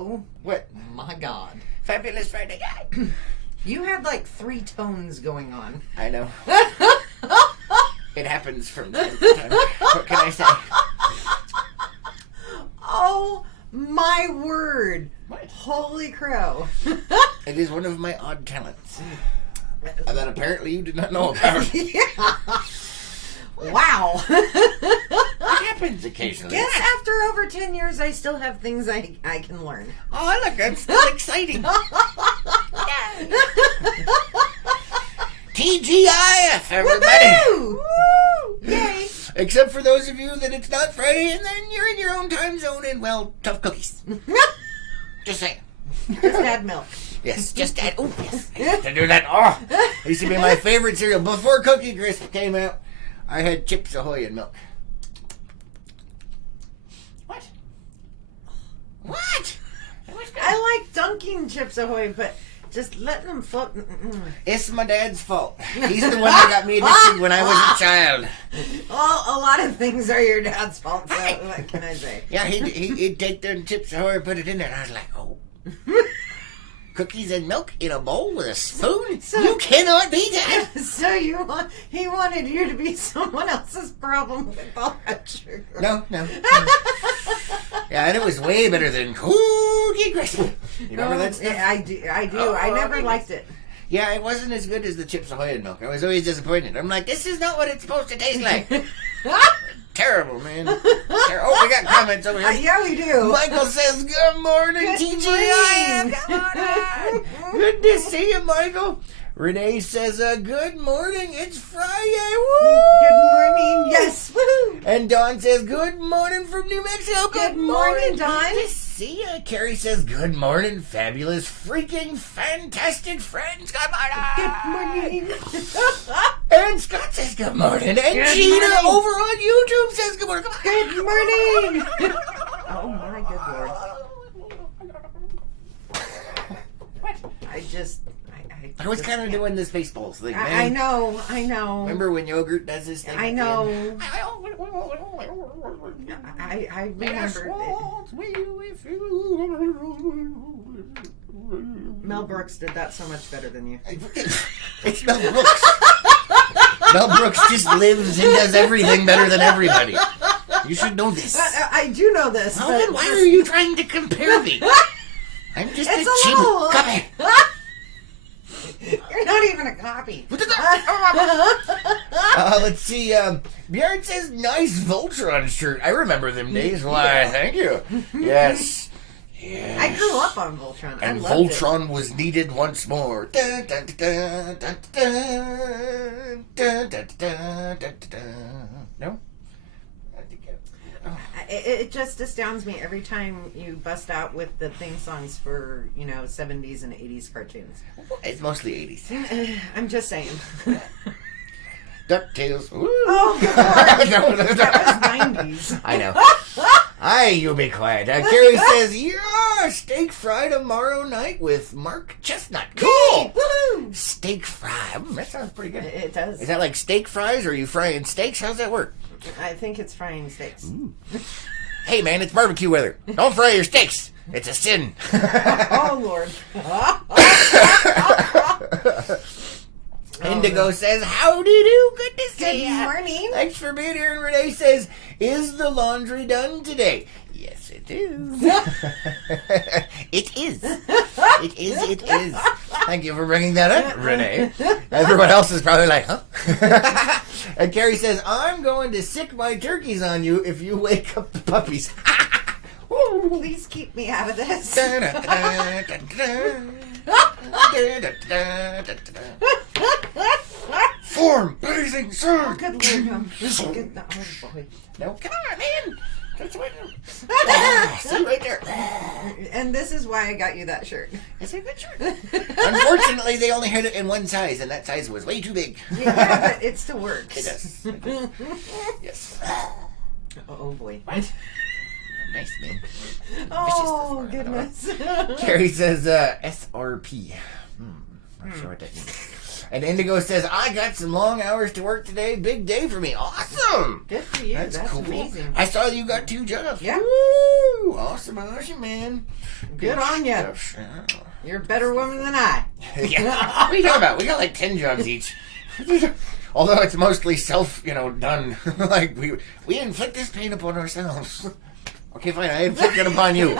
Oh, What? my God. Fabulous Friday guy. You had like 3 tones going on. I know. It happens from time to time. What can I say? Oh, my word. What? Holy crow. It is one of my odd talents that apparently you did not know about. Yeah. Wow. It happens occasionally. Guess after over 10 years, I still have things I can learn. Oh, look, that's still exciting. TGIF, everybody. Woo! Yay. Except for those of you that it's not Friday and then you're in your own time zone and, well, tough cookies. Just saying. Just add milk. Yes, just add. Oh, yes. I used to do that. Oh, it used to be my favorite cereal. Before Cookie Crisp came out, I had Chips Ahoy and milk. What? What? I like dunking Chips Ahoy, but just letting them float. It's my dad's fault. He's the one that got me addicted when I was a child. Well, a lot of things are your dad's fault, so what can I say? Yeah, he'd take them Chips Ahoy and put it in there, and I was like, oh. Cookies and milk in a bowl with a spoon? So- You cannot beat that. So he wanted you to be someone else's problem with all that sugar. No. Yeah, and it was way better than Cookie Crisp. You remember that stuff? Yeah, I do. Oh, I never goodness. liked it. Yeah, it wasn't as good as the Chips Ahoy and milk. I was always disappointed. I'm like, this is not what it's supposed to taste like. Terrible, man. Oh, we got comments over here. Yeah, we do. Michael says, good morning, Good TGI. morning. Good to see you, Michael. Renee says, good morning. It's Friday. Woo! Good morning. Yes. Woo. And Dawn says, good morning from New Mexico. Good morning, Dawn. Good to see ya. Carrie says, good morning, fabulous, freaking, fantastic friends. Good morning. Good morning. And Scott says, good morning. And Good Gina morning. over on YouTube says, good morning. Good morning. Oh, my good Lord. I was kind of doing this Spaceballs thing, man. I know. Remember when yogurt does this thing? I know. I remember Mel Brooks did that so much better than you. It's Mel Brooks. Mel Brooks just lives and does everything better than everybody. You should know this. I do know this. Well, but then why are you trying to compare me? I'm just It's a a cheap little- copy. You're not even a copy. Let's see. Bjorn says, nice Voltron shirt. I remember them days. Why, thank you. Yes. Yes. I grew up on Voltron. And I loved Voltron was needed once more. Dun, dun, dun, dun, dun, dun, dun, dun, dun, dun. No? It just astounds me every time you bust out with the theme songs for, 70s and 80s cartoons. It's mostly 80s. I'm just saying. DuckTales. Woo. Oh, God. That was 90s. I know. Aye, you be quiet. Carrie says, yeah, steak fry tomorrow night with Mark Chestnut. Cool. Woo! Steak fry. That sounds pretty good. It does. Is that like steak fries, or are you frying steaks? How's that work? I think it's frying steaks. Hey, man, it's barbecue weather. Don't fry your steaks. It's a sin. Oh, Lord. Indigo says, howdy do. Good to see Good ya. morning. Thanks for being here. And Renee says, is the laundry done today? Yes, it is. It is. It is. Thank you for bringing that up, Renee. Everyone else is probably like, huh? And Carrie says, I'm going to sick my turkeys on you if you wake up the puppies. Please keep me out of this. Form bathing suit. Good Lord. Good, oh, boy. No, come on, man. Just wait. See right there. And this is why I got you that shirt. It's a good shirt. Unfortunately, they only had it in one size, and that size was way too big. Yeah, but it still works. It does. It does. Yes. Oh, boy. What? Nice, man. Oh, Vicious this morning. goodness. Carrie says SRP. Not sure what that means. And Indigo says, I got some long hours to work today. Big day for me. Awesome. Good for you. That's cool. amazing. I saw you got 2 jobs. Yeah. Woo! Awesome, man. Good on you. You're a better woman than I. Yeah. What are you talking about? We got like 10 jobs each. Although it's mostly done. Like, we inflict this pain upon ourselves. Okay, fine. I inflict it upon you.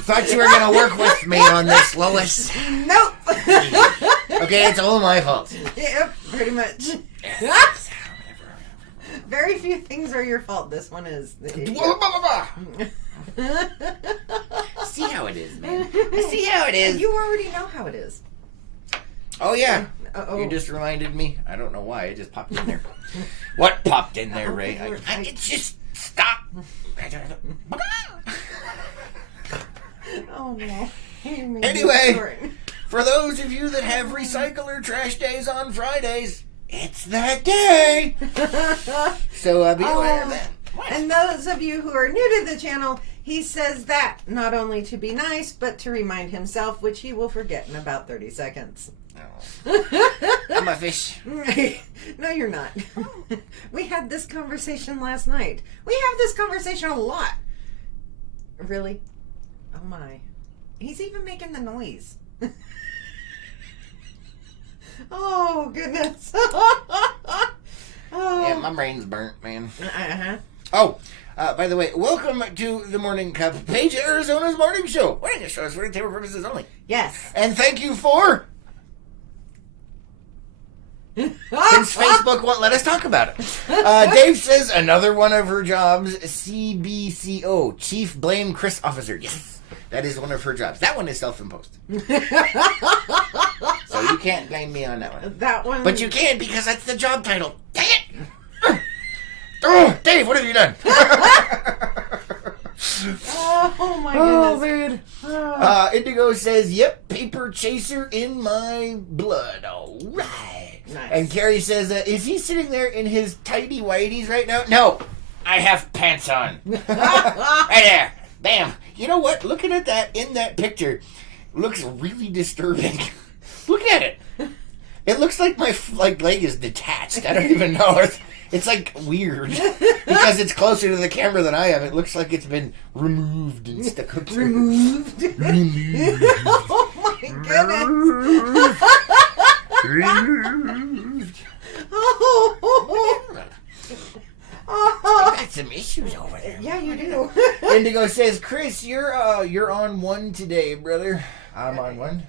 Thought you were going to work with me on this, Lois. Nope. Okay, it's all my fault. Yep, pretty much. Very few things are your fault. This one is. See how it is, man. See how it is. You already know how it is. Oh, yeah. Uh-oh. You just reminded me. I don't know why. It just popped in there. What popped in there, Ray? It's just stop. Oh, no. Anyway, for those of you that have recycle or trash days on Fridays, it's that day. So be aware of that. What? And those of you who are new to the channel, he says that not only to be nice, but to remind himself, which he will forget in about 30 seconds. Oh. I'm a fish. No, you're not. We had this conversation last night. We have this conversation a lot. Really? Oh my. He's even making the noise. Oh, goodness. Oh. Yeah, my brain's burnt, man. Uh-huh. Oh, by the way, welcome to the Morning Cup, Page Arizona's morning show. Morning show is for entertainment purposes only. Yes. And thank you for... Since Facebook won't let us talk about it. Dave says another one of her jobs, CBCO, Chief Blame Chris Officer. Yes, that is one of her jobs. That one is self-imposed. So you can't blame me on that one. That one. But you can because that's the job title. Dang it! Oh, Dave, what have you done? Oh my goodness. Oh, man. Indigo says, yep, paper chaser in my blood. All right. Nice. And Carrie says, is he sitting there in his tidy whities right now? No, I have pants on. Right there. Bam. You know what? Looking at that in that picture looks really disturbing. Look at it. It looks like my leg is detached. I don't even know. It's like weird because it's closer to the camera than I am. It looks like it's been removed and stuck up. Removed? Oh my goodness. Removed. Oh. I got some issues over there. Yeah, you do. Indigo says, Chris, you're on one today, brother. I'm on one.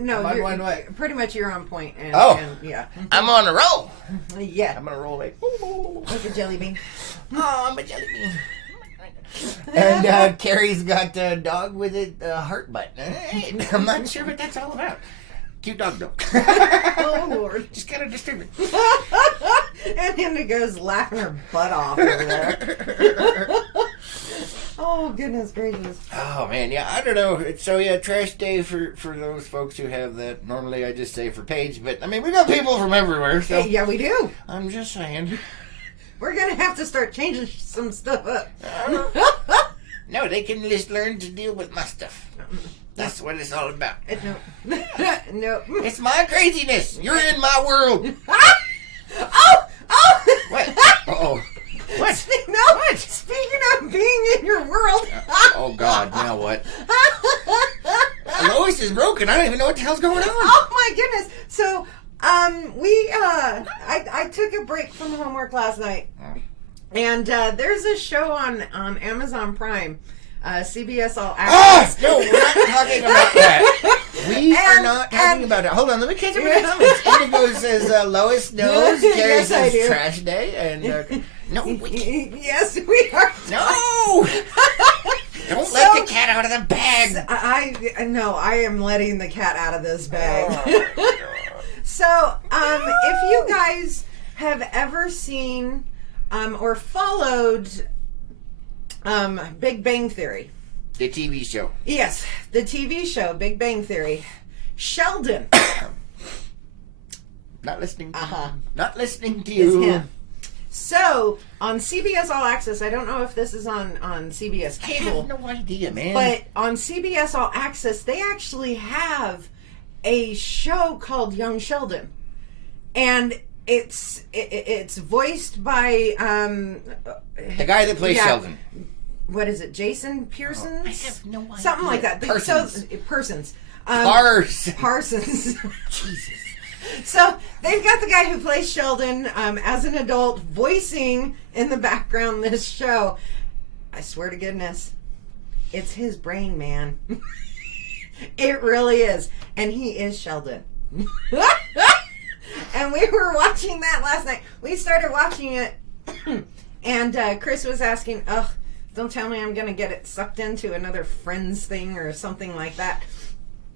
No, I'm on you're, one what? Pretty much you're on point. And, Oh. and, yeah. I'm on a roll. Yeah. I'm gonna roll like Like a jelly bean. oh, I'm a jelly bean. And Carrie's got a dog with a heart button. I'm not sure what that's all about. Cute dog though. Oh Lord. Just kind of disturbing. And Indigo's laughing her butt off over there. Oh goodness gracious. Oh man, yeah, I don't know. So yeah, trash day for those folks who have that. Normally I just say for Paige, but I mean we got people from everywhere, so Yeah, we do. I'm just saying. We're gonna have to start changing some stuff up. No, they can just learn to deal with my stuff. That's what it's all about. No. No. It's my craziness. You're in my world. Oh! What? Uh-oh. What? No. What? Speaking of being in your world. Oh God! Now what? Lois is broken. I don't even know what the hell's going on. Oh my goodness! So, I took a break from homework last night, and there's a show on Amazon Prime, CBS All Access. No, we're not talking about that. We are not talking about it. Hold on, let me catch up with the comments. Indigo says Lois knows. Carrie Yes, I says do. trash day, and no, we Yes, we are. no. Don't let the cat out of the bag. I no, I am letting the cat out of this bag. Oh, So, if you guys have ever seen or followed Big Bang Theory. the TV show. Yes, the TV show Big Bang Theory. Sheldon. Not listening to Uh-huh. you. Not listening to Is you. him. So, on CBS All Access, I don't know if this is on CBS I Cable. have no idea, man. But on CBS All Access, they actually have a show called Young Sheldon, and it's voiced by The guy that plays Sheldon. What is it, Jason Pearson? I have no idea. Something like that. Parsons. Parsons. Parsons. Jesus. So they've got the guy who plays Sheldon as an adult voicing in the background this show. I swear to goodness, it's his brain, man. It really is. And he is Sheldon. And we were watching that last night. We started watching it, and Chris was asking, ugh, don't tell me I'm going to get it sucked into another Friends thing or something like that.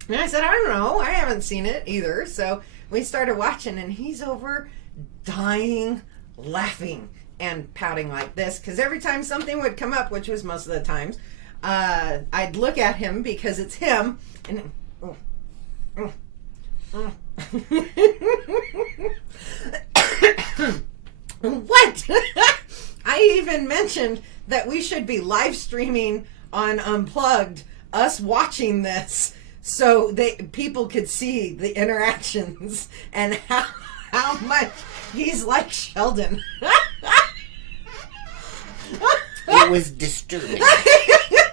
And I said, I don't know. I haven't seen it either. So we started watching, and he's over dying laughing and pouting like this, because every time something would come up, which was most of the times, I'd look at him because it's him, and what? I even mentioned that we should be live streaming on Unplugged, us watching this, so people could see the interactions and how much he's like Sheldon. It was disturbing.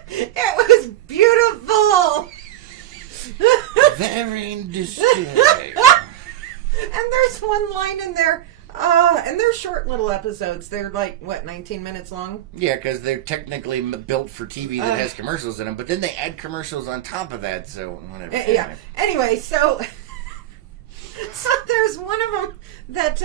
It was beautiful. Very disturbing. And there's one line in there, and they're short little episodes. They're like, 19 minutes long? Yeah, because they're technically built for TV that has commercials in them, but then they add commercials on top of that, so whatever. Yeah. Anyway, so there's one of them that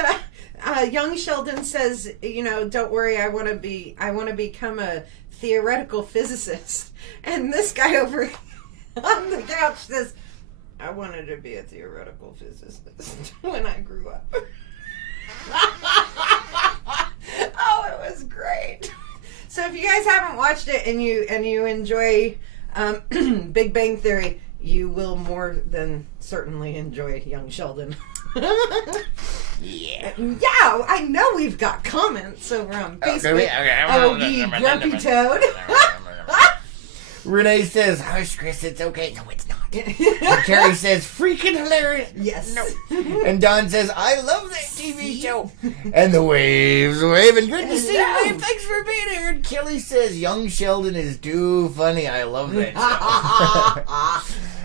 young Sheldon says, don't worry, I want to become a theoretical physicist. And this guy over on the couch says, I wanted to be a theoretical physicist when I grew up. Oh, it was great. So if you guys haven't watched it and you enjoy Big Bang Theory, you will more than certainly enjoy Young Sheldon. Yeah, I know we've got comments over on Facebook. Oh, ye grumpy toad. Renee says, hush, Chris, it's okay. No, it's not. And Carrie says, freaking hilarious. Yes. No. And Don says, I love that TV show. And the waves waving. Good to see you, Wave. Thanks for being here. And Kelly says, Young Sheldon is too funny. I love that show.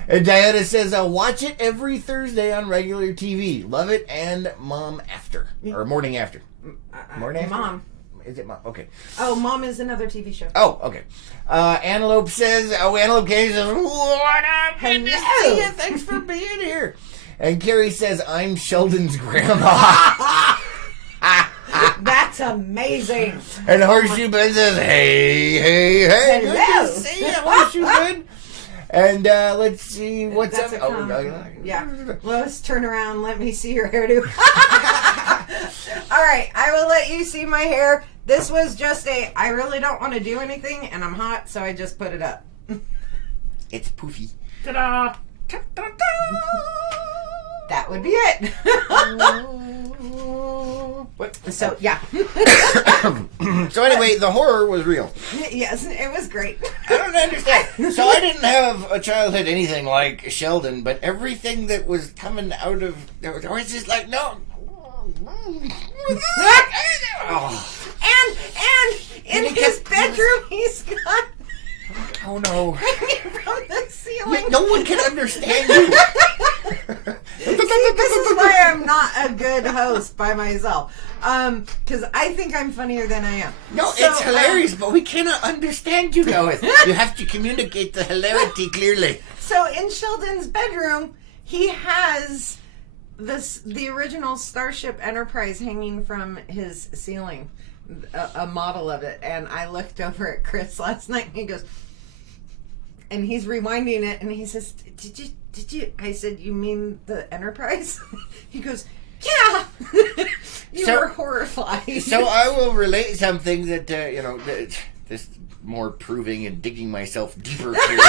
And Diana says, watch it every Thursday on regular TV. Love it, and Mom After. Or Morning After. Morning After? Mom. Is it Mom? Okay. Oh, Mom is another TV show. Oh, okay. Antelope says, Antelope K says, what up? Good to see you. Thanks for being here. And Carrie says, I'm Sheldon's grandma. That's amazing. And Horseshoe Ben says, hey. Hello. Good to see you, Horseshoe Ben. And let's see, what's That's up? Yeah. Lois, turn around. Let me see your hairdo. All right. I will let you see my hair. This was just I really don't want to do anything, and I'm hot, so I just put it up. It's poofy. Ta-da. That would be it. What? So, yeah. So anyway, the horror was real. Yes, it was great. I don't understand. So I didn't have a childhood anything like Sheldon, but everything that was coming out of there was just like, no. Oh. And in his bedroom, he's got. Oh no! Hanging from the ceiling. No one can understand you. See, this is why I'm not a good host by myself. Because I think I'm funnier than I am. No, So, it's hilarious, but we cannot understand you, Lois. You have to communicate the hilarity clearly. So in Sheldon's bedroom, he has the original Starship Enterprise hanging from his ceiling, a model of it. And I looked over at Chris last night, and he goes, and he's rewinding it, and he says, Did you? I said, you mean the Enterprise? He goes, yeah. You were horrified. So I will relate something that, this more proving and digging myself deeper here.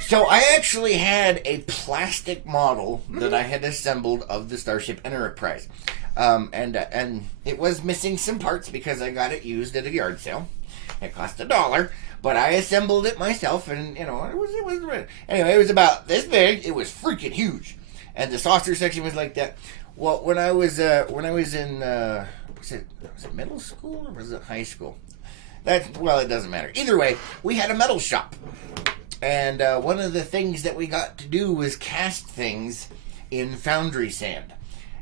So I actually had a plastic model that I had assembled of the Starship Enterprise. And it was missing some parts because I got it used at a yard sale. It cost $1, but I assembled it myself, and it was anyway. It was about this big. It was freaking huge, and the saucer section was like that. Well, when I was in was it middle school or was it high school? It doesn't matter. Either way, we had a metal shop, and one of the things that we got to do was cast things in foundry sand,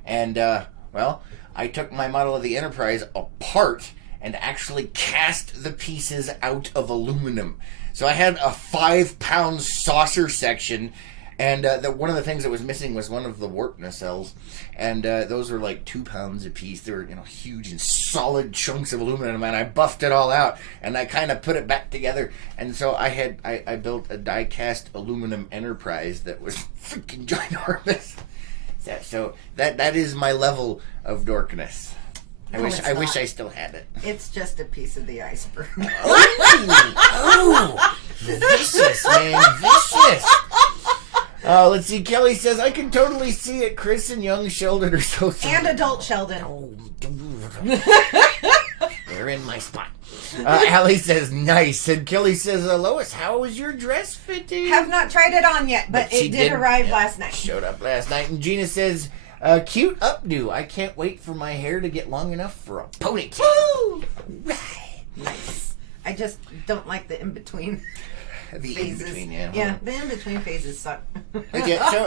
and I took my model of the Enterprise apart and actually cast the pieces out of aluminum. So I had a 5-pound saucer section, and one of the things that was missing was one of the warp nacelles, and those were like 2 pounds a piece. They were huge and solid chunks of aluminum, and I buffed it all out, and I kind of put it back together. And so I built a die-cast aluminum Enterprise that was freaking ginormous. So that is my level of dorkness. I wish I still had it. It's just a piece of the iceberg. Oh, vicious, man, vicious. Let's see. Kelly says, I can totally see it. Chris and young Sheldon are so And adult Sheldon. Oh, they're in my spot. Allie says, nice. And Kelly says, Lois, how was your dress fitting? Have not tried it on yet, but it did arrive last night. Showed up last night. And Gina says, cute updo. I can't wait for my hair to get long enough for a ponytail. Woo! Nice. I just don't like the in-between phases. In-between, yeah, the in-between phases suck.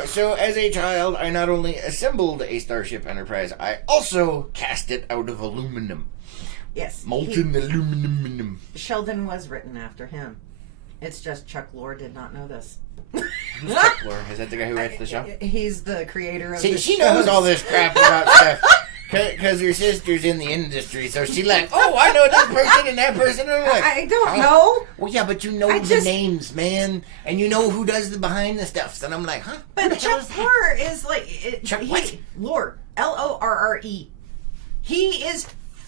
So as a child, I not only assembled a Starship Enterprise, I also cast it out of aluminum. Yes. Molten aluminum. Sheldon was written after him. It's just Chuck Lorre did not know this. Who's Chuck Lorre? Is that the guy who writes the show? He's the creator of See, the she shows. knows all this crap about stuff. Because her sister's in the industry, so she's like, oh, I know this person and that person. And I'm like, I don't know. Well, yeah, but you know the names, man. And you know who does the behind the stuff. And I'm like, huh? But Chuck Lorre is like... Chuck what? Lorre. L-O-R-R-E. He is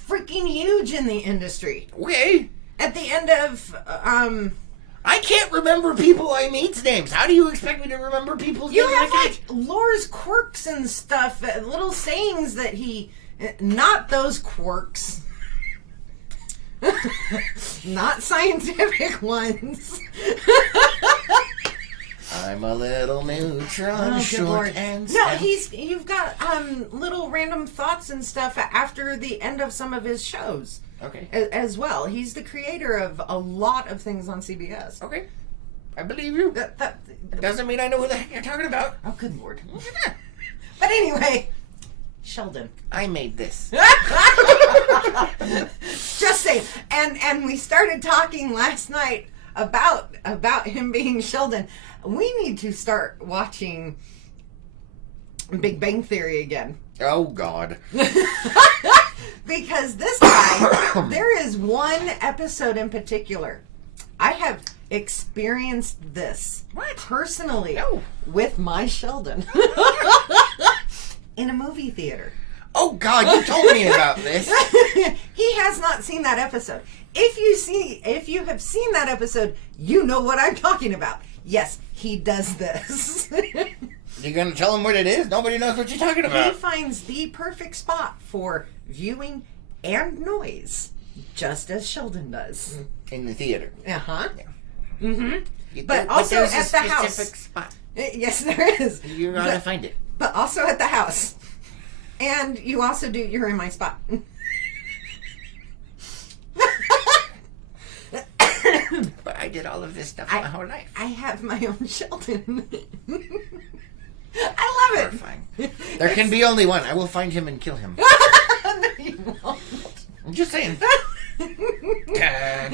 freaking huge in the industry. Okay. At the end of... I can't remember people I meet's names. How do you expect me to remember people's names? You have like Lorre's quirks and stuff, little sayings that he... Not those quirks. Not scientific ones. I'm a little neutron, short and stout. No, you've got little random thoughts and stuff after the end of some of his shows. Okay. As well. He's the creator of a lot of things on CBS. Okay. I believe you. That doesn't mean I know who the heck you're talking about. Oh, good Lord. But anyway, Sheldon. I made this. Just saying. And we started talking last night about him being Sheldon. We need to start watching Big Bang Theory again. Oh, God. Because this guy, there is one episode in particular. I have experienced this personally with my Sheldon in a movie theater. Oh, God, you told me about this. He has not seen that episode. If you have seen that episode, you know what I'm talking about. Yes, he does this. You're going to tell him what it is? Nobody knows what you're talking about. He finds the perfect spot for viewing and noise, just as Sheldon does. In the theater. Uh-huh. Yeah. Mm-hmm. But also at the house. There's a specific spot. Yes, there is. You're going to find it. But also at the house. And you also do, you're in my spot. But I did all of this stuff my whole life. I have my own Sheldon. I love it. Horrifying. There can be only one. I will find him and kill him. No, you won't. I'm just saying. We've got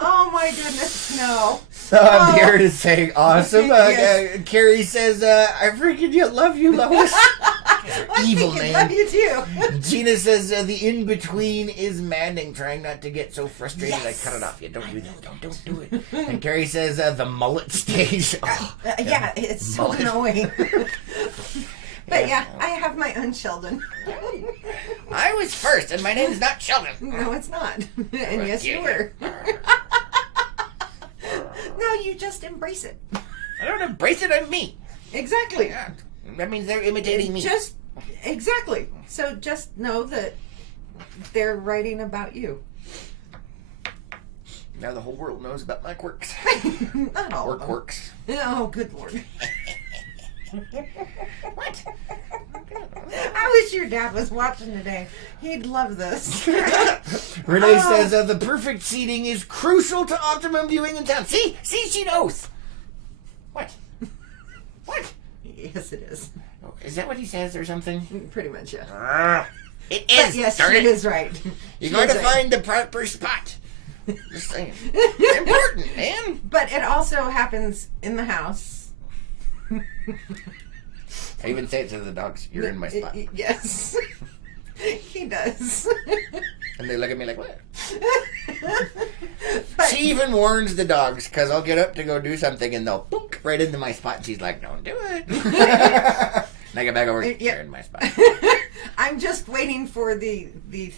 oh my goodness, no. Garrett is saying awesome. Yes. Carrie says, I freaking love you, Lois. Evil man. Love you too. Gina says, the in-between is maddening. Trying not to get so frustrated, Yes. I cut it off. Yeah, don't do that. Don't do it. And Carrie says, the mullet stage. Yeah, it's so mullet. annoying. But yeah, I have my own Sheldon. I was first, and my name is not Sheldon. No, it's not. And yes, you were. No, you just embrace it. I don't embrace it, I'm me. Exactly. Yeah. That means they're imitating me. Just Exactly. So just know that they're writing about you. Now the whole world knows about my quirks. Not all Or of them. quirks. Oh, good Lord. What? I wish your dad was watching today. He'd love this. Renee says the perfect seating is crucial to optimum viewing in town. See, she knows. What? What? Yes, it is. Oh, is that what he says or something? Pretty much, yeah. It is. But yes, darn she it. is right. You're She going is to right. find the proper spot. Just saying. It's important, man. But it also happens in the house. I even say it to the dogs. You're in my spot. Yes. He does. And they look at me like, what? But, She even warns the dogs, because I'll get up to go do something and they'll boop right into my spot. And she's like, don't do it. And I get back over, you're in my spot. I'm just waiting for the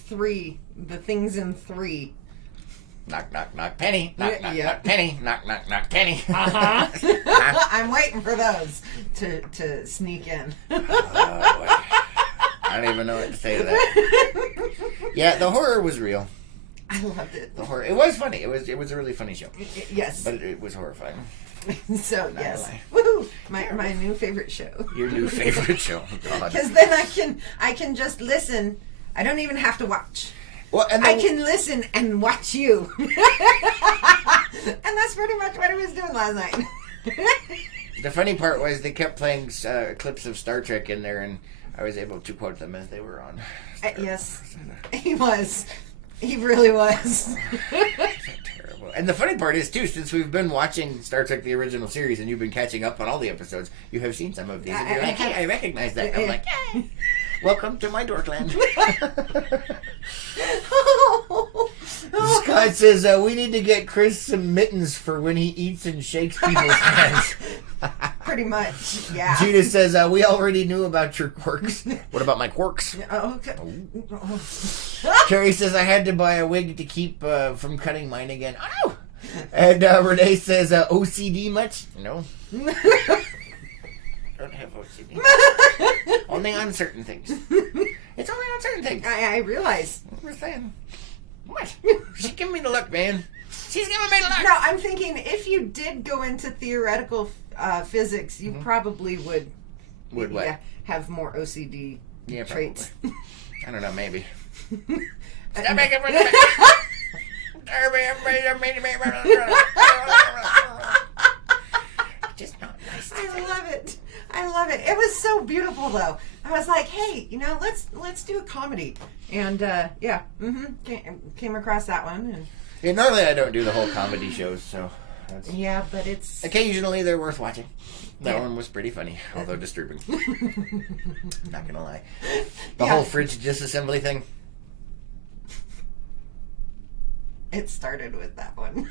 things in 3. Knock, knock, knock, penny. Knock, knock, Yeah. knock, penny. Knock, knock, knock, penny. I'm waiting for those to sneak in. Oh, boy. I don't even know what to say to that. Yeah, the horror was real. I loved it. The horror. It was funny. It was a really funny show. Yes. But it was horrifying. So Not yes. lie. Woohoo! My new favorite show. Your new favorite show. God. Because then I can just listen. I don't even have to watch. Well, and I then, can listen and watch you. And that's pretty much what I was doing last night. the funny part was they kept playing clips of Star Trek in there, and I was able to quote them as they were on. Yes. He was. He really was. Terrible. And the funny part is, too, since we've been watching Star Trek the original series and you've been catching up on all the episodes, you have seen some of these. And you're like, hey, I recognize that. I'm like, hey, welcome to my Dorkland. Scott says, we need to get Chris some mittens for when he eats and shakes people's hands. Pretty much, yeah. Gina says, we already knew about your quirks. What about my quirks? Oh, okay. Carrie says, I had to buy a wig to keep from cutting mine again. Oh, no! And Renee says, OCD much? No. I don't have OCD. Only on certain things. It's only on certain things. I realize. We're saying. What? She's giving me the look, man. She's giving me the look. No, I'm thinking if you did go into theoretical physics, you probably would. Would what? Yeah, have more OCD traits. Probably. I don't know, maybe. Just not nice. I love it. I love it. It was so beautiful, though. I was like, hey, let's do a comedy, and yeah, came across that one, and Yeah, normally I don't do the whole comedy shows, so that's... yeah, but it's Occasionally they're worth watching. That Yeah. one was pretty funny, although disturbing. Not gonna lie. The Yeah. whole fridge disassembly thing. It started with that one.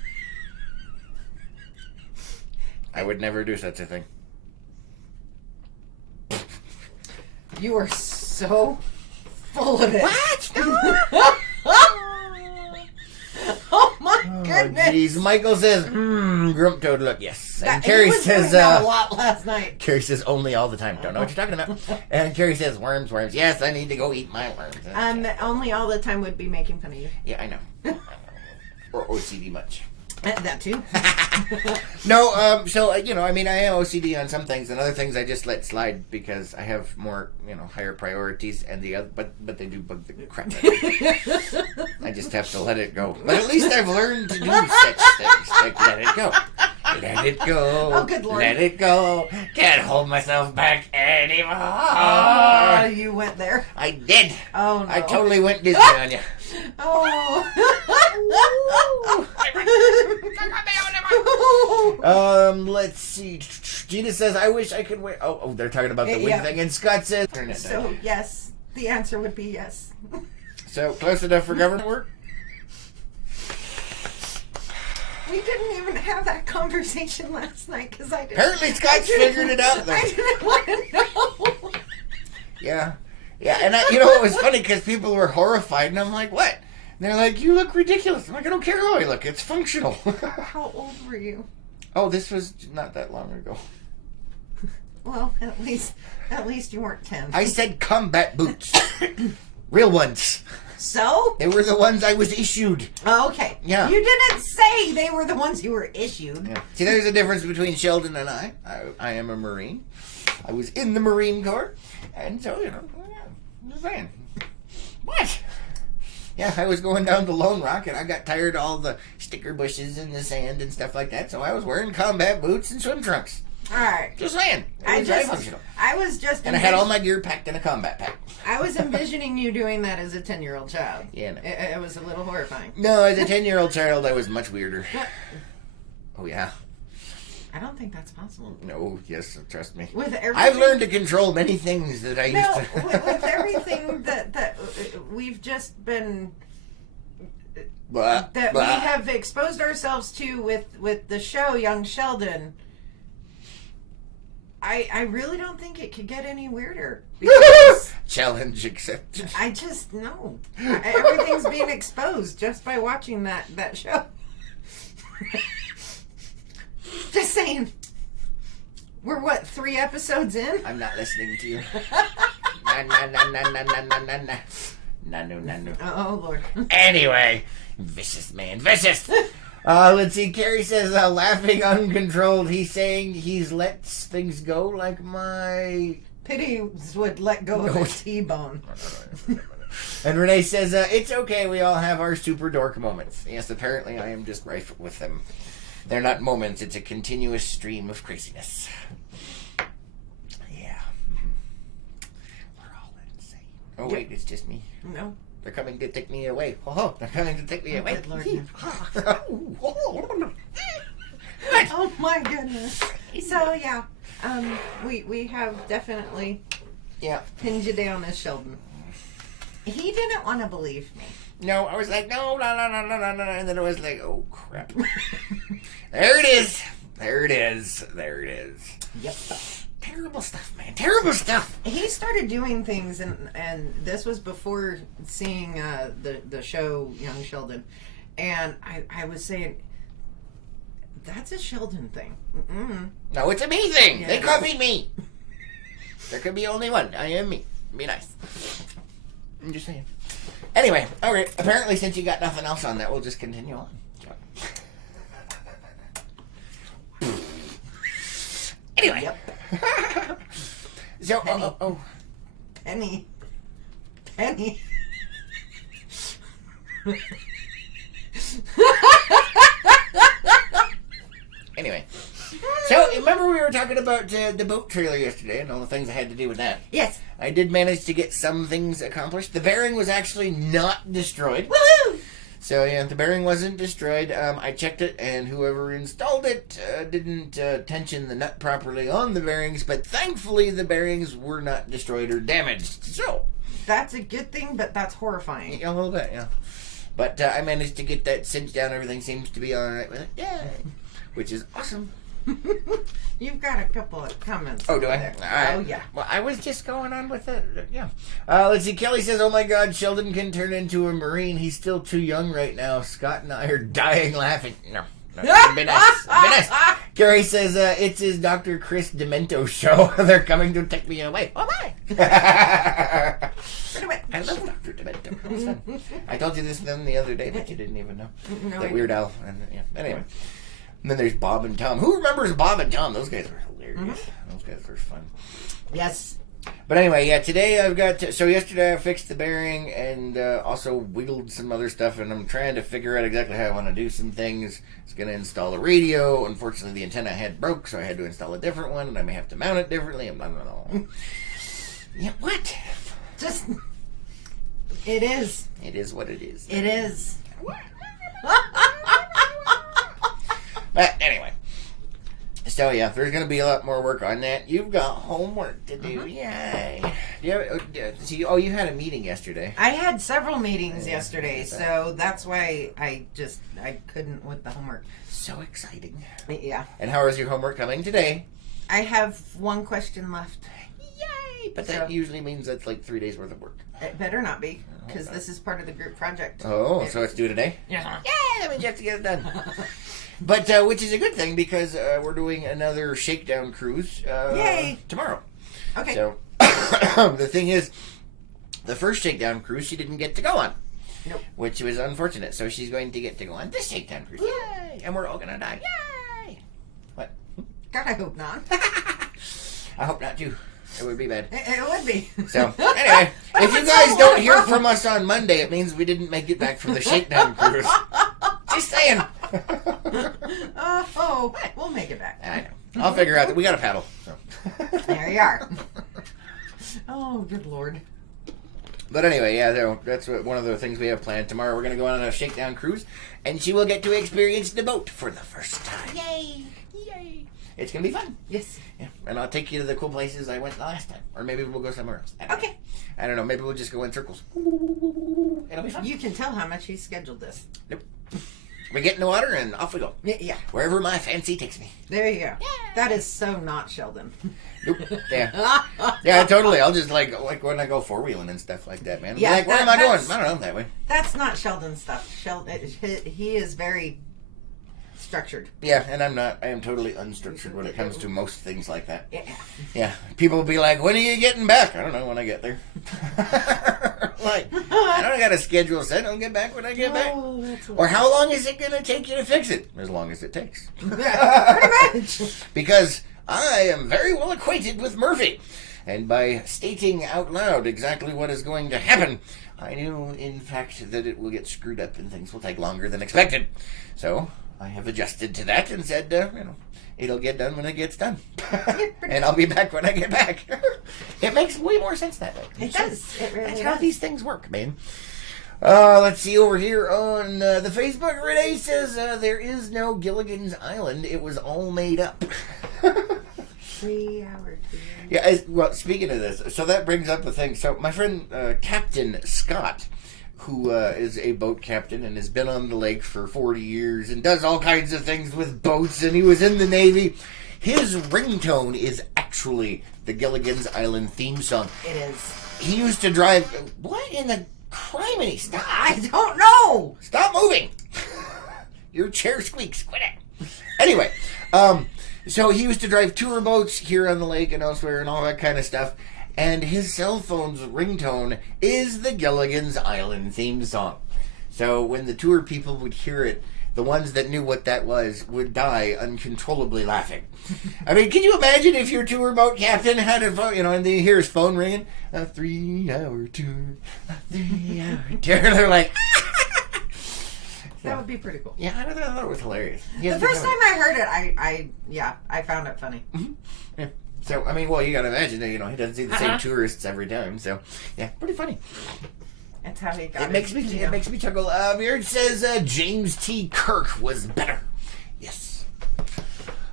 I would never do such a thing. You are so full of it. What? Oh my goodness! Jeez, Michael says, grump toad look, yes. And He Carrie was says, doing that a lot last night. Carrie says only all the time. Don't know what you're talking about. And Carrie says, worms. Yes, I need to go eat my worms. Only all the time would be making fun of you. Yeah, I know. Or OCD much. That too. No, so, I am OCD on some things, and other things I just let slide because I have more, higher priorities, and the other, but they do bug the crap out of me. I just have to let it go. But at least I've learned to do such things, like let it go. Let it go. Oh, good Lord. Let it go. Can't hold myself back anymore. Oh, you went there. I did. Oh no. I totally went Disney on you. Oh. Let's see. Gina says, I wish I could wear... Oh, they're talking about the wig Yeah. thing. And Scott says... Turn it So down. yes, the answer would be yes. So, close enough for government work? We didn't even have that conversation last night because I didn't. Apparently Scott's figured it out, though. I didn't want to know. Yeah. Yeah, and it was funny because people were horrified, and I'm like, what? And they're like, you look ridiculous. I'm like, I don't care how I look. It's functional. How old were you? Oh, this was not that long ago. Well, at least you weren't 10. I said combat boots. Real ones. So? They were the ones I was issued. Oh, okay. Yeah. You didn't say they were the ones you were issued. Yeah. See, there's a difference between Sheldon and I. I am a Marine. I was in the Marine Corps. And so, I'm just saying. What? Yeah, I was going down to Lone Rock, and I got tired of all the sticker bushes and the sand and stuff like that, so I was wearing combat boots and swim trunks. All right. Just saying. It was very functional. And I had all my gear packed in a combat pack. I was envisioning you doing that as a 10-year-old child. Yeah, no. It was a little horrifying. No, as a 10-year-old child, I was much weirder. Oh, yeah. I don't think that's possible. No, yes, trust me. With everything, I've learned to control many things that I used to... with everything that we've just been... Blah, that blah. we have exposed ourselves to with the show Young Sheldon, I really don't think it could get any weirder. Because Challenge accepted. I just know. Everything's being exposed just by watching that show. Just saying. We're what, 3 episodes in? I'm not listening to you. No. Oh, Lord. Anyway, vicious man, vicious. Let's see. Carrie says, laughing uncontrolled. He's saying he's lets things go like my... Pities would let go of a T-bone. And Renee says, it's okay. We all have our super dork moments. Yes, apparently I am just rife with them. They're not moments. It's a continuous stream of craziness. Yeah. We're all insane. Oh, wait. It's just me. No. They're coming to take me away. Oh, they're coming to take me away. Good Lord. Oh, my goodness. So, yeah. We have definitely pinned you down as Sheldon. He didn't want to believe me. No, I was like, no, and then I was like, oh, crap. There it is. Yep. Terrible stuff, man. Terrible stuff. He started doing things, and this was before seeing the show Young Sheldon, and I was saying, that's a Sheldon thing. Mm-mm. No, it's a me thing. Yeah, they copied me. There could be only one. I am me. Be nice. I'm just saying. Anyway, okay. Apparently, since you got nothing else on that, we'll just continue on. Anyway. Yep. So, Penny. Anyway. So, remember we were talking about the boat trailer yesterday and all the things I had to do with that? Yes. I did manage to get some things accomplished. The bearing was actually not destroyed. Woohoo! So, yeah, the bearing wasn't destroyed. I checked it, and whoever installed it didn't tension the nut properly on the bearings, but thankfully the bearings were not destroyed or damaged. So, that's a good thing, but that's horrifying. a little bit, yeah. But I managed to get that cinched down. Everything seems to be all right with it. Yay! Which is awesome. You've got a couple of comments. Oh, do I? There. Right. Oh, yeah. Well, I was just going on with it. Yeah. Let's see. Kelly says, oh my God, Sheldon can turn into a Marine. He's still too young right now. Scott and I are dying laughing. No. Be nice. Be nice. Gary says, it's his Dr. Chris Demento show. They're coming to take me away. Oh, my. I love Dr. Demento. It was fun. I told you this then the other day, but you didn't even know. No, That Weird Al. And, yeah. Anyway. And then there's Bob and Tom. Who remembers Bob and Tom? Those guys were hilarious. Mm-hmm. Those guys were fun. Yes. But anyway, yeah, today I've got... so yesterday I fixed the bearing and also wiggled some other stuff, and I'm trying to figure out exactly how I want to do some things. I was going to install a radio. Unfortunately, the antenna I had broke, so I had to install a different one, and I may have to mount it differently. And blah, blah, blah. Yeah, what? Just... It is. It is what it is. It is. But anyway, so yeah, there's going to be a lot more work on that. You've got homework to do. Yay. You had a meeting yesterday. I had several meetings yesterday, so that's why I couldn't with the homework. So exciting. Yeah. And how is your homework coming today? I have one question left. Yay! Yay! But that usually means that's like 3 days worth of work. It better not be, because this is part of the group project. Oh, so it's due today? Yeah. Yeah, that means you have to get it done. But, which is a good thing, because we're doing another shakedown cruise Yay! tomorrow. Okay. So, the thing is, the first shakedown cruise she didn't get to go on. Nope. Which was unfortunate. So she's going to get to go on this shakedown cruise. Yay! And we're all going to die. Yay! What? God, I hope not. I hope not, too. It would be bad. It would be. So, anyway, if you guys don't hear from us on Monday, it means we didn't make it back from the shakedown cruise. Just saying. We'll make it back. I know. I'll figure out that we got a paddle. So. There you are. Oh, good Lord. But anyway, yeah, that's one of the things we have planned. Tomorrow we're going to go on a shakedown cruise, and she will get to experience the boat for the first time. Yay! Yay! It's going to be fun. Yes. Yeah, and I'll take you to the cool places I went the last time. Or maybe we'll go somewhere else. Okay. I don't know. Maybe we'll just go in circles. It'll be fun. You can tell how much he scheduled this. Nope. We get in the water and off we go. Yeah. Wherever my fancy takes me. There you go. Yeah. That is so not Sheldon. Nope. Yeah. Yeah, totally. I'll just like when I go four-wheeling and stuff like that, man. Yeah, Like, where am I going? I don't know, that way. That's not Sheldon stuff. He is very structured. Yeah, and I'm not. I am totally unstructured when it comes to most things like that. Yeah. Yeah. People will be like, when are you getting back? I don't know when I get there. Like, I don't got a schedule set. I'll get back when I get back. Or how long is it going to take you to fix it? As long as it takes. Yeah, pretty much. Because I am very well acquainted with Murphy. And by stating out loud exactly what is going to happen, I knew, in fact, that it will get screwed up and things will take longer than expected. So I have adjusted to that and said, it'll get done when it gets done. And I'll be back when I get back. It makes way more sense that way. It does. It really That's does. how these things work, man. Let's see over here on the Facebook. Renee says there is no Gilligan's Island. It was all made up. 3 hour tour. Yeah, well, speaking of this, so that brings up a thing. So my friend Captain Scott, who is a boat captain and has been on the lake for 40 years and does all kinds of things with boats, and he was in the Navy. His ringtone is actually the Gilligan's Island theme song. It is. He used to drive... What in the criminy? Stop! I don't know. Stop moving! Your chair squeaks. Quit it. Anyway, so he used to drive tour boats here on the lake and elsewhere and all that kind of stuff. And his cell phone's ringtone is the Gilligan's Island theme song. So when the tour people would hear it, the ones that knew what that was would die uncontrollably laughing. I mean, can you imagine if your tour boat captain had a phone, and then you hear his phone ringing? A 3 hour tour, a 3 hour tour. And they're like... That would be pretty cool. Yeah, I thought it was hilarious. The first time I heard it, I found it funny. Mm-hmm. Yeah. So, I mean, well, you gotta imagine that, he doesn't see the same tourists every time. So, yeah, pretty funny. That's how he got it. Makes me chuckle. Here it says James T. Kirk was better. Yes.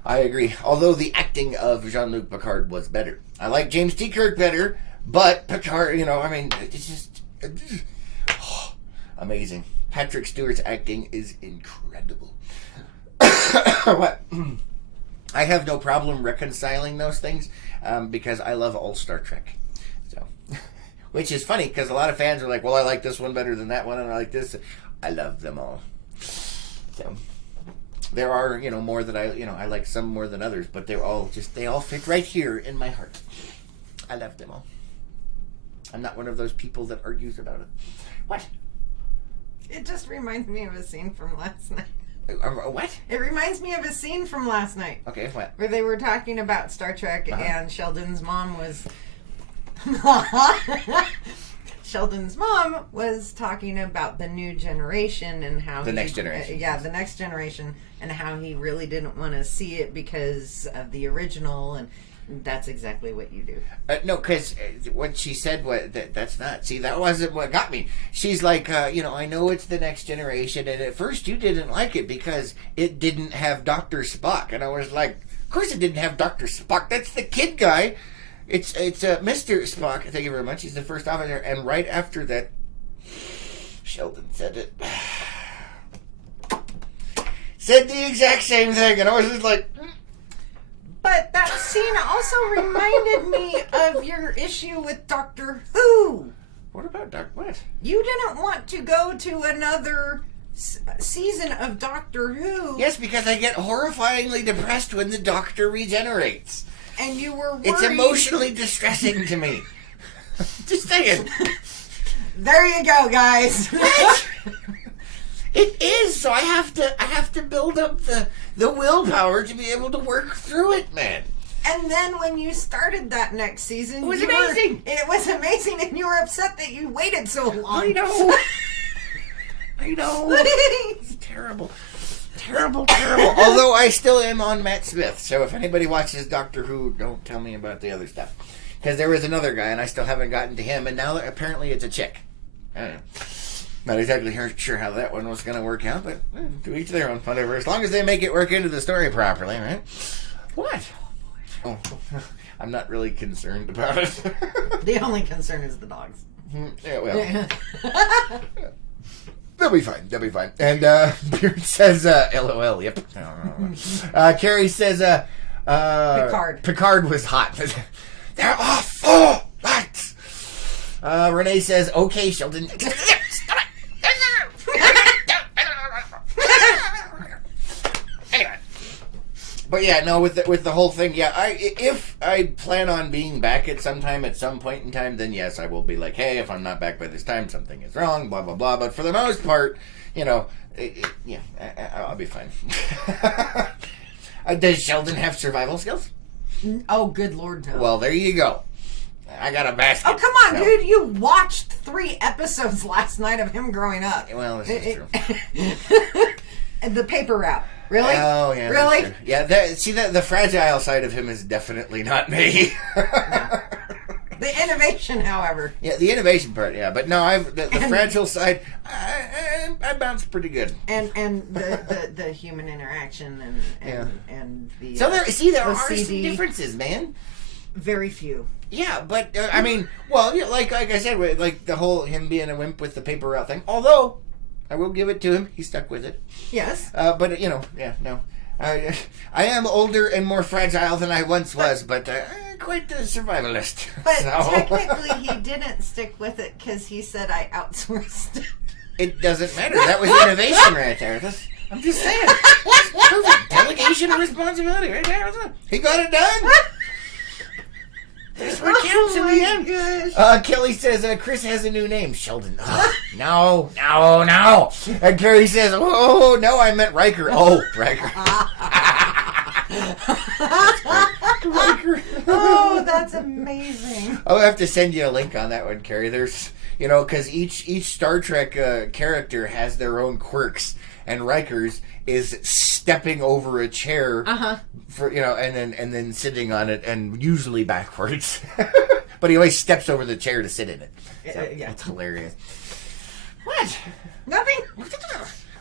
I agree. Although the acting of Jean-Luc Picard was better. I like James T. Kirk better, but Picard, it's just... amazing. Patrick Stewart's acting is incredible. What? I have no problem reconciling those things because I love all Star Trek. So, which is funny because a lot of fans are like, well, I like this one better than that one, and I like this. I love them all. So, there are, more that I like some more than others, but they all fit right here in my heart. I love them all. I'm not one of those people that argues about it. What? It just reminds me of a scene from last night. What? It reminds me of a scene from last night. Okay, what? Where they were talking about Star Trek and Sheldon's mom was... Sheldon's mom was talking about the new generation and how... The next generation. The next generation, and how he really didn't want to see it because of the original, and that's exactly what you do. No, because what she said, that's not... See, that wasn't what got me. She's like, I know it's the next generation, and at first you didn't like it because it didn't have Dr. Spock. And I was like, of course it didn't have Dr. Spock. That's the kid guy. It's Mr. Spock. Thank you very much. He's the first officer. And right after that, Sheldon said it. Said the exact same thing. And I was just like... But that's scene also reminded me of your issue with Doctor Who. What about what? You didn't want to go to another season of Doctor Who. Yes, because I get horrifyingly depressed when the Doctor regenerates. And you were worried. It's emotionally distressing to me. Just saying. There you go, guys. What? It is, so I have to build up the willpower to be able to work through it, man. And then when you started that next season, It was amazing. It was amazing, and you were upset that you waited so long. I know. It's terrible. Terrible. Although I still am on Matt Smith, so if anybody watches Doctor Who, don't tell me about the other stuff. Because there was another guy, and I still haven't gotten to him, and now apparently it's a chick. I don't know. Not exactly sure how that one was going to work out, but to each their own, whatever. As long as they make it work into the story properly, right? What? Oh, I'm not really concerned about it. The only concern is the dogs. Yeah, well. They'll be fine. And Beard says, LOL, yep. Carrie says, Picard was hot. They're off full lights. Renee says, okay, Sheldon. Anyway. But yeah, no, with the whole thing, yeah, if I plan on being back at some point in time, then yes, I will be like, hey, if I'm not back by this time, something is wrong, blah, blah, blah. But for the most part, you know, yeah, I'll be fine. Does Sheldon have survival skills? Oh, good Lord, no. Well, there you go. I got a basket. Oh, come on, dude. You watched 3 episodes last night of him growing up. Well, this is true. And the paper route. Really? Oh, yeah. Really? Yeah, the fragile side of him is definitely not me. No. The innovation, however. Yeah, the innovation part, yeah. But no, the fragile side, I bounce pretty good. And the human interaction and the... So there are CD. some differences, man. Very few. Yeah, but, I mean, well, yeah, like I said, like the whole him being a wimp with the paper route thing. Although, I will give it to him. He stuck with it. Yes. But, you know, yeah, no. I am older and more fragile than I once was, but quite a survivalist. But technically he didn't stick with it because he said I outsourced it. It doesn't matter. That was innovation right there. I'm just saying. Perfect. Delegation of responsibility right there. He got it done. That's what counts in the end. Gosh. Kelly says, Chris has a new name. Sheldon. No. And Carrie says, oh, no, I meant Riker. Oh, Riker. Riker. Oh, that's amazing. I'll have to send you a link on that one, Carrie. There's, you know, because each Star Trek character has their own quirks, and Riker's is stepping over a chair, for you know, and then sitting on it, and usually backwards. But he always steps over the chair to sit in it. So, yeah, that's hilarious. What? Nothing.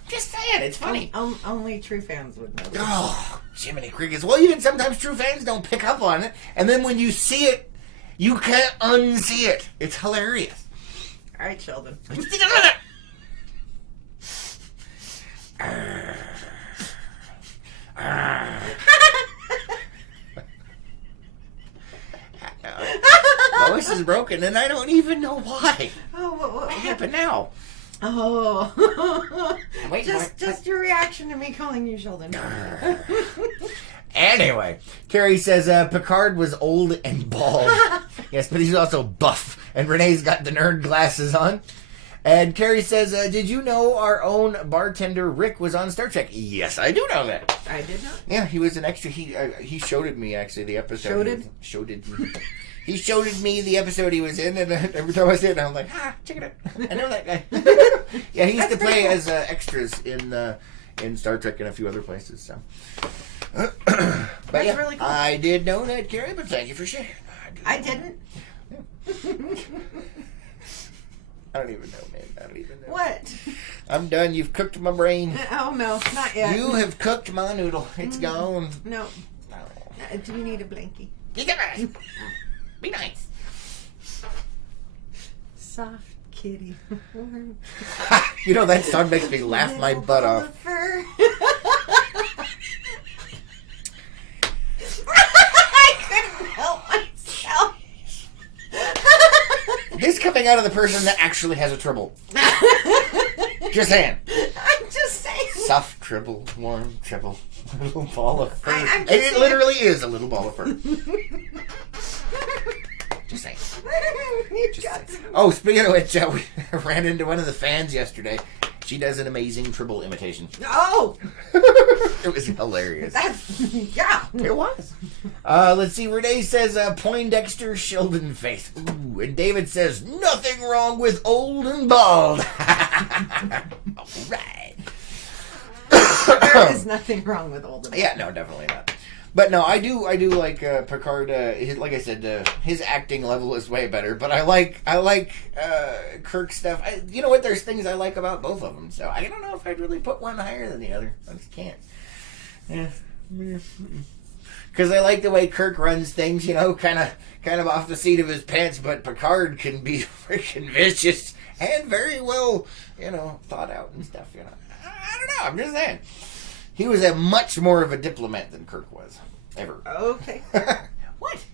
Just saying, it's funny. Only true fans would know. Oh, Jiminy Crickets. Well, even sometimes true fans don't pick up on it, and then when you see it, you can't unsee it. It's hilarious. All right, Sheldon. Lois is broken, and I don't even know why. Oh, what happened now? Oh, Wait, just your reaction to me calling you Sheldon. Anyway, Carrie says Picard was old and bald. Yes, but he's also buff, and Renee's got the nerd glasses on. And Carrie says, did you know our own bartender Rick was on Star Trek? Yes, I do know that. I did not. Yeah, he was an extra. He showed me actually the episode. Showed me. He showed me the episode he was in, and every time I see it, I'm like, check it out. I know that guy. Yeah, he used to play as extras in Star Trek and a few other places. So, but that's yeah, really cool. I did know that, Carrie, but thank you for sharing. I didn't. I don't even know, man. I don't even know. What? I'm done. You've cooked my brain. Oh, no, not yet. You have cooked my noodle. It's gone. No. Do you need a blankie? Be nice. Soft kitty. You know, that song makes me laugh my butt off. I His coming out of the person that actually has a tribble. Just saying. I'm just saying. Soft tribble, warm tribble, little ball of fur. I'm And just it saying. literally is a little ball of fur. Just saying. Just saying. Oh, speaking of which, we ran into one of the fans yesterday. She does an amazing tribble imitation. Oh! It was hilarious. Yeah. It was. Let's see. Renee says Poindexter Sheldon face. Ooh, and David says nothing wrong with old and bald. All right. There is nothing wrong with old and Yeah, no, definitely not. But no, I do like Picard. Like I said, his acting level is way better. But I like Kirk's stuff. You know what? There's things I like about both of them. So I don't know if I'd really put one higher than the other. I just can't. Yeah. Because I like the way Kirk runs things. You know, kind of off the seat of his pants. But Picard can be freaking vicious and very well, thought out and stuff. I don't know. I'm just saying. He was much more of a diplomat than Kirk was. Ever. Okay. What?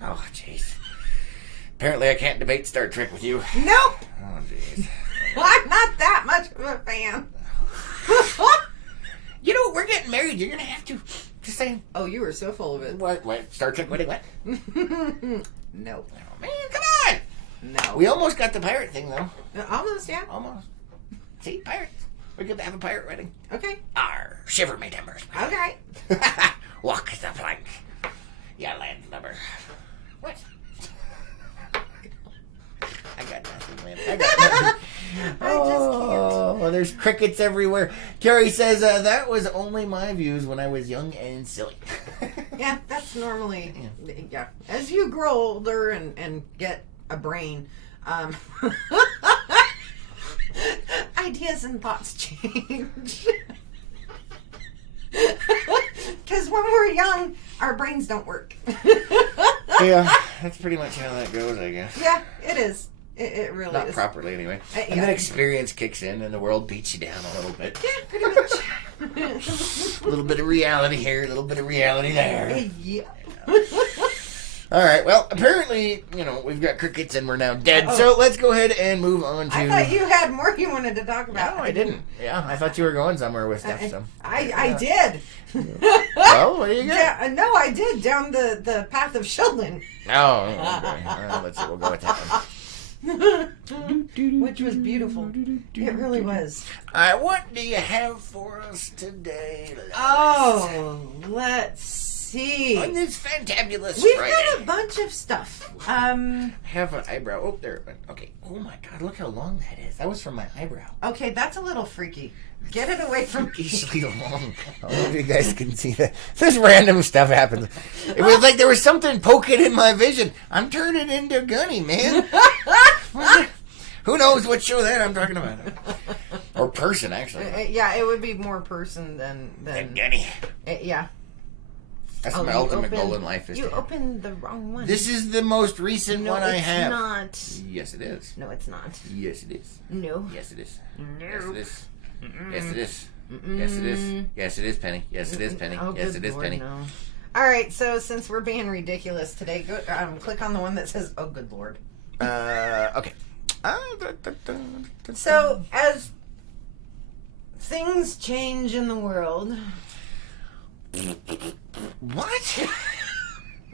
Oh, jeez. Apparently I can't debate Star Trek with you. Nope. Oh, jeez. I'm not that much of a fan. We're getting married. You're going to have to. Just saying. Oh, you were so full of it. What? Star Trek wedding what? Nope. Oh, man, come on. No. We almost got the pirate thing, though. Almost, yeah. Almost. See, pirates. We could have a pirate wedding. Okay. Arr, shiver me timbers. Okay. Walk the plank. Yeah, land lumber. What? I got nothing, man. I got nothing. I just can't. Oh, there's crickets everywhere. Terry says, that was only my views when I was young and silly. Yeah, that's normally, yeah. As you grow older and get a brain, ideas and thoughts change. Because when we're young, our brains don't work. Yeah, that's pretty much how that goes, I guess. Yeah, it is. It really Not is. properly, anyway. Yeah. And then experience kicks in, and the world beats you down a little bit. Yeah, pretty much. A little bit of reality here, a little bit of reality there. Yeah. All right, well, apparently, we've got crickets and we're now dead. Oh. So let's go ahead and move on to... I thought you had more you wanted to talk about. No, I didn't. Yeah, I thought you were going somewhere with stuff. So. I did. Well, what do you got? Yeah, no, I did. Down the path of Sheldon. Oh, okay. Well, let's see. We'll go with that one. Which was beautiful. It really was. What do you have for us today? Oh, let's see. On this fantabulous We've Friday. got a bunch of stuff. Have an eyebrow. Oh, there it went. Okay. Oh my God! Look how long that is. That was from my eyebrow. Okay, that's a little freaky. Get it away from me. Easily long. I don't know if you guys can see that. This random stuff happens. It was like there was something poking in my vision. I'm turning into Gunny, man. Who knows what show that I'm talking about? Or person, actually. Yeah, it would be more person than Gunny. Yeah. That's my ultimate goal in life. Is you to opened the wrong one. This is the most recent one I have. No, it's not. Yes, it is. No, it's not. Yes, it is. No. Yes, it is. No. Yes, it is. Yes, it is. Yes, it is. Yes, it is, Penny. Yes, it is, Penny. Oh, Yes, good it is, Lord, Penny. no. All right, so since we're being ridiculous today, go click on the one that says, "Oh, good Lord." Okay. So, as things change in the world... What? That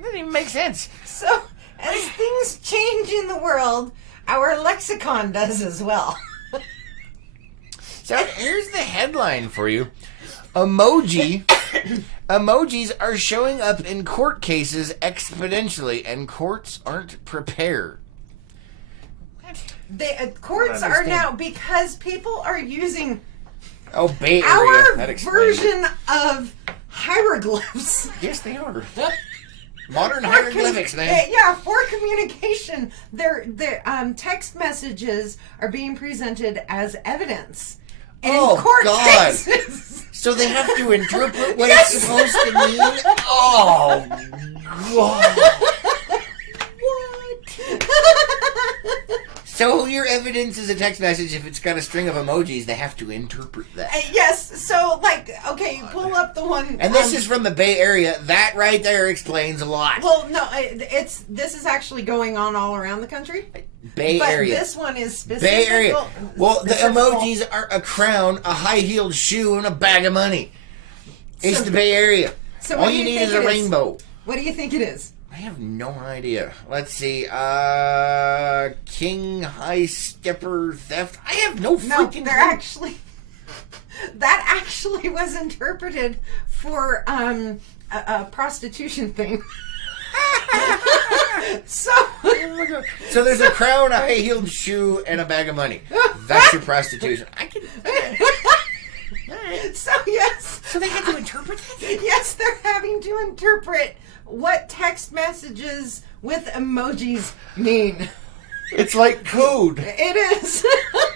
doesn't even make sense. So, as things change in the world, our lexicon does as well. So, here's the headline for you. Emojis are showing up in court cases exponentially, and courts aren't prepared. Courts are now, because people are using Bay Area. our That explains it. version of hieroglyphs. Yes, they are. Modern hieroglyphics, man. Yeah, for communication, their text messages are being presented as evidence in court cases. So they have to interpret what it's supposed to mean? Oh, God. What? So your evidence is a text message. If it's got a string of emojis, they have to interpret that. Yes. So, like, okay, pull up the one. And this is from the Bay Area. That right there explains a lot. Well, no, this is actually going on all around the country. Bay Area. This one is specific. Bay Area. Well, the emojis are a crown, a high-heeled shoe, and a bag of money. It's the Bay Area. So all you need is a rainbow. What do you think it is? I have no idea. Let's see. King High Stepper Theft. I have no freaking they're actually... That actually was interpreted for a prostitution thing. So there's a crown, a high-heeled shoe, and a bag of money. That's your prostitution. I can... So, yes. So they had to interpret it? Yes, they're having to interpret what text messages with emojis mean. It's like code. It is.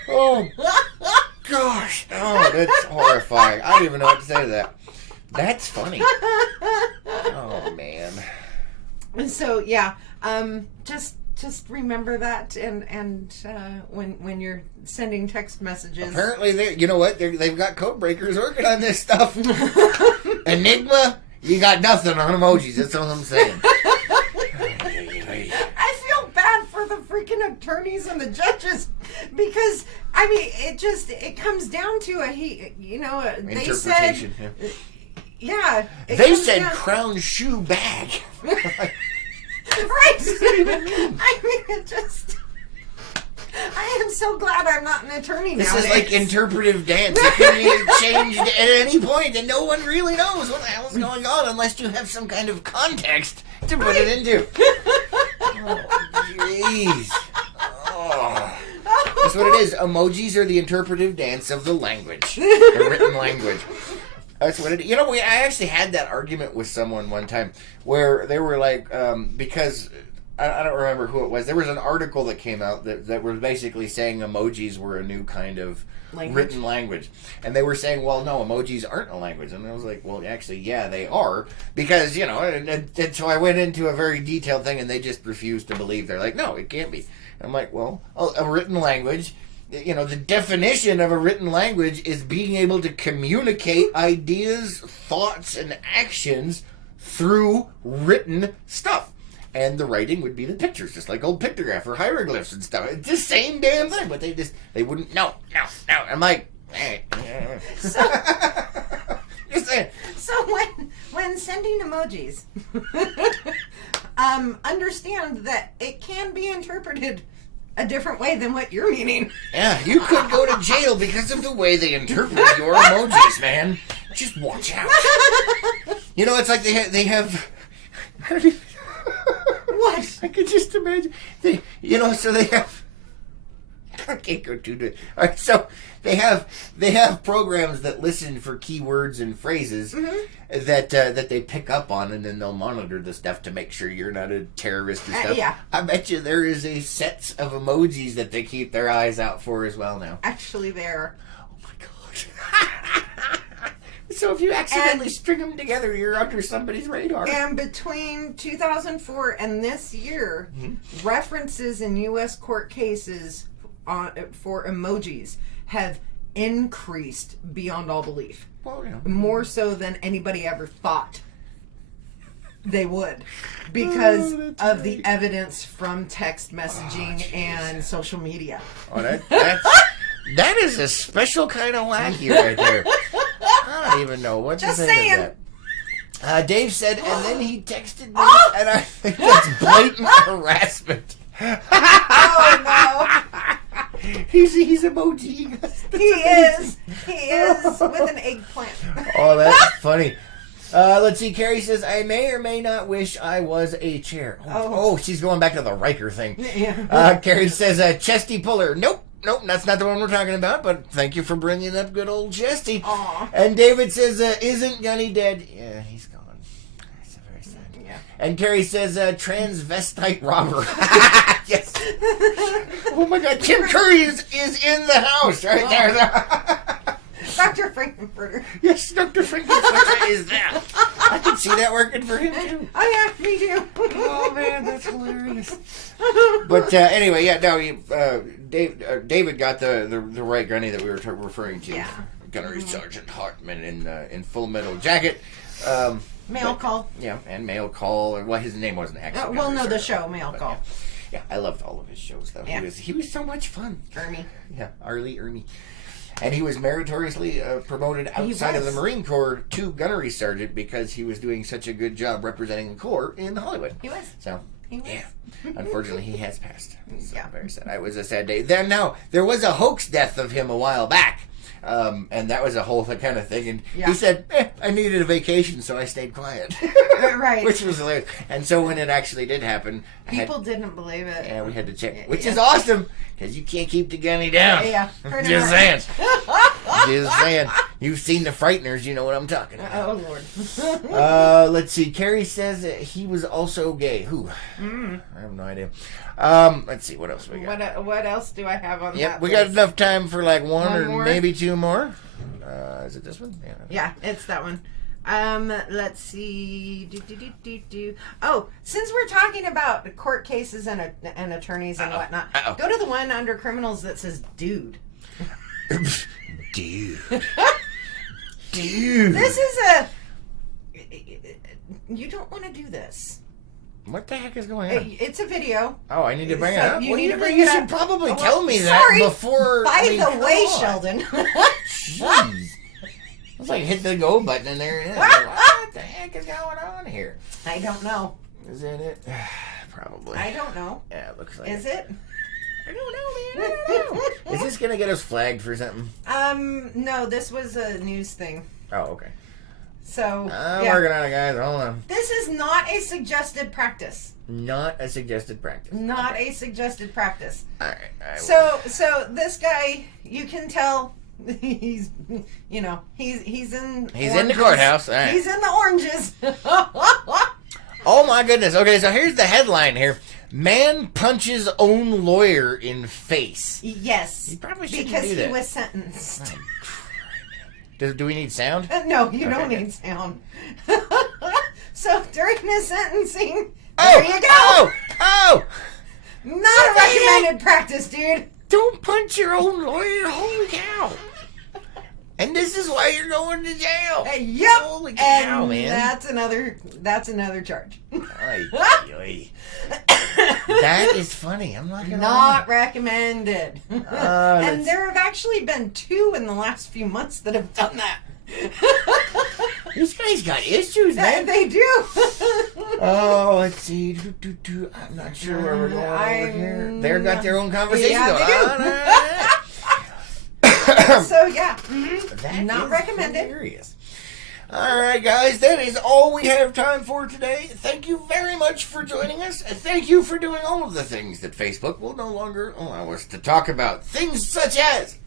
Oh, gosh. Oh, that's horrifying. I don't even know what to say to that. That's funny. Oh, man. And so, yeah, just remember that, and when you're sending text messages. Apparently, you know what? They've got code breakers working on this stuff. Enigma, you got nothing on emojis. That's all I'm saying. I feel bad for the freaking attorneys and the judges because I mean it comes down to they said. Yeah. They said crown shoe bag. Right. I mean, I am so glad I'm not an attorney now. This is like interpretive dance. It can be changed at any point, and no one really knows what the hell is going on unless you have some kind of context to put it into. Oh, jeez. Oh. That's what it is. Emojis are the interpretive dance of the language, the written language. That's what it is. You know, I actually had that argument with someone one time where they were like, because I don't remember who it was. There was an article that came out that was basically saying emojis were a new kind of written language. And they were saying, well, no, emojis aren't a language. And I was like, well, actually, yeah, they are. Because, and so I went into a very detailed thing and they just refused to believe. They're like, no, it can't be. I'm like, well, a written language... the definition of a written language is being able to communicate ideas, thoughts, and actions through written stuff. And the writing would be the pictures, just like old pictograph or hieroglyphs and stuff. It's the same damn thing, but they wouldn't, no. I'm like, So, just saying. So when sending emojis, understand that it can be interpreted a different way than what you're meaning. Yeah, you could go to jail because of the way they interpret your emojis, man. Just watch out. It's like they have I don't even... What? I could just imagine. So they have... I can't go too deep. All right, so they have programs that listen for keywords and phrases that they pick up on, and then they'll monitor the stuff to make sure you're not a terrorist or stuff. Yeah. I bet you there is a sets of emojis that they keep their eyes out for as well now. Actually, there. Oh my god. So if you accidentally string them together, you're under somebody's radar. And between 2004 and this year, references in U.S. court cases for emojis have increased beyond all belief. Well, yeah. More so than anybody ever thought they would, because of the evidence from text messaging and social media. Oh, that is a special kind of wacky right there. I don't even know what to say to that. Dave said, and then he texted me, and I think that's blatant harassment. Oh, no. He's emojiing us. He is with an eggplant. Oh, that's funny. Let's see. Carrie says, I may or may not wish I was a chair. Oh, she's going back to the Riker thing. Yeah. Carrie says, Chesty Puller. Nope, that's not the one we're talking about, but thank you for bringing up good old Chesty. Aw. And David says, isn't Gunny dead? Yeah, he's gone. That's very sad. Yeah. And Carrie says, transvestite robber. Yes. Oh my god, Tim Curry is in the house right there. Dr. Frankenfurter. Yes, Dr. Frankenfurter is there. I could see that working for him too. Oh yeah, me too. Oh man, that's hilarious. But anyway, yeah, no, David got the right gunny that we were referring to. Yeah. Gunnery Sergeant Hartman in Full Metal Jacket. Mail Call. Yeah, and Mail Call. Well, his name wasn't actually. Well, no, the Sergeant show Hartman, Mail but Call. Yeah, I loved all of his shows though. Yeah. He was so much fun. Ernie. Yeah, Ernie. And he was meritoriously promoted outside of the Marine Corps to gunnery sergeant because he was doing such a good job representing the Corps in Hollywood. He was. So, He was. yeah. Unfortunately, he has passed. So Yeah. very sad. It was a sad day. There was a hoax death of him a while back. And that was a whole kind of thing. And he said, I needed a vacation, so I stayed quiet. Right. Which was hilarious. And so when it actually did happen... People didn't believe it. Yeah, we had to check. Which is awesome, because you can't keep the gunny down. Yeah. Just saying. Just saying. You've seen The Frighteners, you know what I'm talking about. Oh, Lord. Let's see. Carrie says that he was also gay. Who? I have no idea. Let's see. What else we got? What else do I have on that Yep, we list? got enough time for like one or more? maybe two more. Is it this one? Yeah, it's that one. Let's see. Oh, since we're talking about court cases and attorneys and whatnot, go to the one under criminals that says dude. Dude. Dude. This is you don't want to do this. What the heck is going on? It's a video. Oh, I need to bring it So up. you need to bring you it should up. probably Oh, tell me sorry. that before. By the come way, on. Sheldon. Jeez. It's like hit the go button and there it is. What the heck is going on here? I don't know. Is that it? Probably. I don't know. Yeah, it looks like Is it? I don't know, man. I don't know. Is this gonna get us flagged for something? No, this was a news thing. Oh, okay. So, I'm working on it, guys. Hold on. This is not a suggested practice. Not a suggested practice. Not a suggested practice. All right. So this guy, you can tell he's in He's in the oranges. courthouse. All right. He's in the oranges. Oh my goodness. Okay, so here's the headline here. Man punches own lawyer in face. Yes. You probably shouldn't because do that. he was sentenced. Do we need sound? No, you don't Okay. need sound. So during his sentencing, Oh, there you go. Oh! Not a recommended practice, dude. Don't punch your own lawyer. Holy cow. And this is why you're going to jail. Yep. Holy cow, and man. That's another charge. Ay, ay, ay. That is funny. I'm not gonna Not recommended. And let's- there have actually been 2 in the last few months that have done that. These guys got issues, man. They do. Oh, let's see. I'm not sure where we're going over here. They've got their own conversation Yeah, going they do. on. All right. So yeah, That not is recommended. hilarious. All right, guys, that is all we have time for today. Thank you very much for joining us. Thank you for doing all of the things that Facebook will no longer allow us to talk about. Things such as...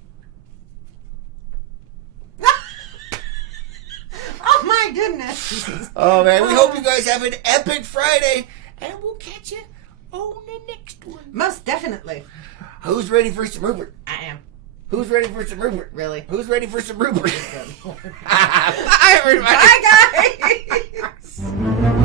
Oh my goodness. Oh, man, we hope you guys have an epic Friday, and we'll catch you on the next one. Most definitely. Who's ready for some Rupert? I am. Who's ready for some Rupert? Really? Who's ready for some Rupert? Bye, everybody. Bye, guys.